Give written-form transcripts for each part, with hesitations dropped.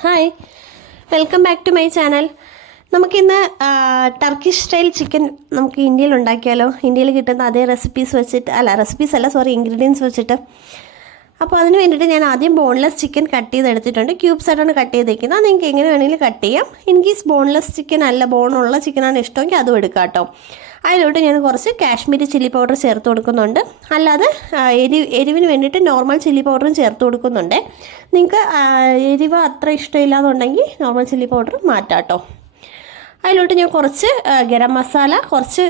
Hi, welcome back to my channel. നമുക്കിന്ന് Turkish style chicken നമുക്ക് ഇന്ത്യയിൽ ഉണ്ടാക്കിയാലോ? ഇന്ത്യയിൽ കിട്ടുന്ന അതേ ഇൻഗ്രീഡിയൻസ് വെച്ചിട്ട്. അപ്പോൾ അതിന് വേണ്ടിയിട്ട് ഞാൻ ആദ്യം ബോൺലെസ് ചിക്കൻ കട്ട് ചെയ്തെടുത്തിട്ടുണ്ട്. ക്യൂബ്സ് ആയിട്ടാണ് കട്ട് ചെയ്തേക്കുന്നത്. അത് നിങ്ങൾക്ക് എങ്ങനെ വേണമെങ്കിലും കട്ട് ചെയ്യാം. ഇൻ കേസ് ബോൺലെസ് ചിക്കൻ അല്ല, ബോണുള്ള ചിക്കനാണ് ഇഷ്ടമെങ്കിൽ അതും എടുക്കാം കേട്ടോ. അതിലോട്ട് ഞാൻ കുറച്ച് കാശ്മീരി ചില്ലി പൗഡർ ചേർത്ത് കൊടുക്കുന്നുണ്ട്. അല്ലാതെ എരിവിന് വേണ്ടിയിട്ട് നോർമൽ ചില്ലി പൗഡറും ചേർത്ത് കൊടുക്കുന്നുണ്ട്. നിങ്ങൾക്ക് എരിവ് അത്ര ഇഷ്ടമില്ലാന്നുണ്ടെങ്കിൽ നോർമൽ ചില്ലി പൗഡർ മാറ്റാം കേട്ടോ. അതിലോട്ട് ഞാൻ കുറച്ച് ഗരം മസാല, കുറച്ച്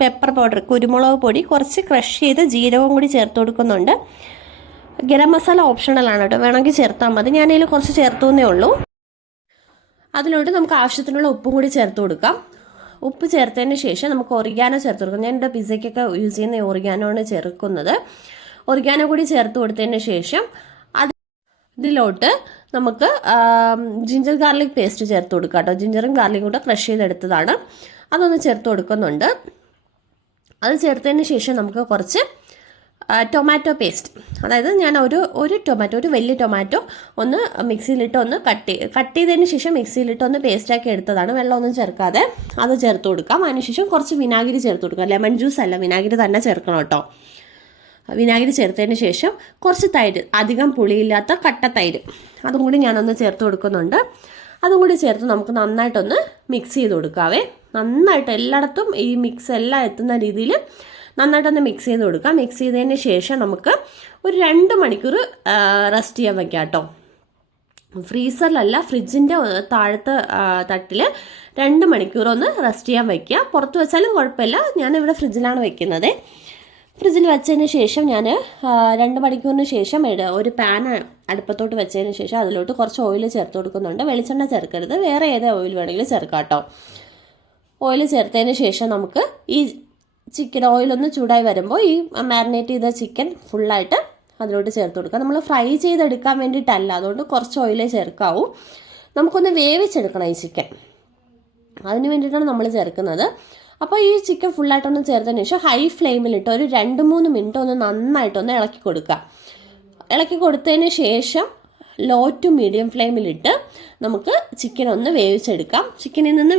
പെപ്പർ പൗഡർ, കുരുമുളക് പൊടി, കുറച്ച് ക്രഷ് ചെയ്ത് ജീരകവും കൂടി ചേർത്ത് കൊടുക്കുന്നുണ്ട്. ഗരം മസാല ഓപ്ഷണലാണ് കേട്ടോ, വേണമെങ്കിൽ ചേർത്താൽ മതി. ഞാനതിൽ കുറച്ച് ചേർത്തുന്നേ ഉള്ളൂ. അതിലോട്ട് നമുക്ക് ആവശ്യത്തിനുള്ള ഉപ്പും കൂടി ചേർത്ത് കൊടുക്കാം. ഉപ്പ് ചേർത്തതിന് ശേഷം നമുക്ക് ഒറിഗാനോ ചേർത്ത് കൊടുക്കാം. ഞാൻ എൻ്റെ പിസ്സയ്ക്കൊക്കെ യൂസ് ചെയ്യുന്ന ഒറിഗാനോ ആണ് ചേർക്കുന്നത്. ഒറിഗാനോ കൂടി ചേർത്ത് കൊടുത്തതിന് ശേഷം ഇതിലോട്ട് നമുക്ക് ജിഞ്ചർ ഗാർലിക് പേസ്റ്റ് ചേർത്ത് കൊടുക്കാം കേട്ടോ. ജിഞ്ചറും ഗാർലിക്കും കൂടെ ക്രഷ് ചെയ്തെടുത്തതാണ്. അതൊന്ന് ചേർത്ത് കൊടുക്കുന്നുണ്ട്. അത് ചേർത്തതിന് ശേഷം നമുക്ക് കുറച്ച് ടൊമാറ്റോ പേസ്റ്റ്, അതായത് ഞാൻ ഒരു ടൊമാറ്റോ, ഒരു വലിയ ടൊമാറ്റോ ഒന്ന് മിക്സിയിലിട്ട് ഒന്ന് കട്ട് ചെയ്തതിന് ശേഷം മിക്സിയിലിട്ട് ഒന്ന് പേസ്റ്റാക്കി എടുത്തതാണ്, വെള്ളമൊന്നും ചേർക്കാതെ. അത് ചേർത്ത് കൊടുക്കാം. അതിനുശേഷം കുറച്ച് വിനാഗിരി ചേർത്ത് കൊടുക്കാം. ലെമൺ ജ്യൂസ് അല്ല, വിനാഗിരി തന്നെ ചേർക്കണം കേട്ടോ. വിനാഗിരി ചേർത്തതിന് ശേഷം കുറച്ച് തൈര്, അധികം പുളിയില്ലാത്ത കട്ട തൈര്, അതും കൂടി ഞാനൊന്ന് ചേർത്ത് കൊടുക്കുന്നുണ്ട്. അതും കൂടി ചേർത്ത് നമുക്ക് നന്നായിട്ടൊന്ന് മിക്സ് ചെയ്ത് കൊടുക്കാവേ. നന്നായിട്ട് എല്ലായിടത്തും ഈ മിക്സ് എല്ലാം എത്തുന്ന രീതിയിൽ നന്നായിട്ടൊന്ന് മിക്സ് ചെയ്ത് കൊടുക്കാം. മിക്സ് ചെയ്തതിന് ശേഷം നമുക്ക് ഒരു 2 മണിക്കൂർ റെസ്റ്റ് ചെയ്യാൻ വയ്ക്കാം കേട്ടോ. ഫ്രീസറിലല്ല, ഫ്രിഡ്ജിൻ്റെ താഴത്തെ തട്ടിൽ 2 മണിക്കൂർ ഒന്ന് റെസ്റ്റ് ചെയ്യാൻ വയ്ക്കുക. പുറത്ത് വെച്ചാലും കുഴപ്പമില്ല, ഞാനിവിടെ ഫ്രിഡ്ജിലാണ് വെക്കുന്നത്. ഫ്രിഡ്ജിൽ വെച്ചതിന് ശേഷം ഞാൻ 2 മണിക്കൂറിന് ശേഷം ഒരു പാൻ അടുപ്പത്തോട്ട് വെച്ചതിന് ശേഷം അതിലോട്ട് കുറച്ച് ഓയിൽ ചേർത്ത് കൊടുക്കുന്നുണ്ട്. വെളിച്ചെണ്ണ ചേർക്കരുത്, വേറെ ഏത് ഓയിൽ വേണമെങ്കിലും ചേർക്കാം കേട്ടോ. ഓയിൽ ചേർത്തതിന് ശേഷം നമുക്ക് ഈ ചിക്കൻ ഓയിലൊന്ന് ചൂടായി വരുമ്പോൾ ഈ മാരിനേറ്റ് ചെയ്ത ചിക്കൻ ഫുള്ളായിട്ട് അതിലോട്ട് ചേർത്ത് കൊടുക്കുക. നമ്മൾ ഫ്രൈ ചെയ്തെടുക്കാൻ വേണ്ടിയിട്ടല്ല, അതുകൊണ്ട് കുറച്ച് ഓയിലേ ചേർക്കാവൂ. നമുക്കൊന്ന് വേവിച്ചെടുക്കണം ഈ ചിക്കൻ, അതിന് വേണ്ടിയിട്ടാണ് നമ്മൾ ചേർക്കുന്നത്. അപ്പോൾ ഈ ചിക്കൻ ഫുള്ളായിട്ടൊന്ന് ചേർത്തതിന് ശേഷം ഹൈ ഫ്ലെയിമിലിട്ട് ഒരു 2-3 മിനിറ്റ് ഒന്ന് നന്നായിട്ടൊന്ന് ഇളക്കി കൊടുക്കുക. ഇളക്കി കൊടുത്തതിന് ശേഷം ലോ ടു മീഡിയം ഫ്ലെയിമിലിട്ട് നമുക്ക് ചിക്കൻ ഒന്ന് വേവിച്ചെടുക്കാം. ചിക്കനിൽ നിന്ന്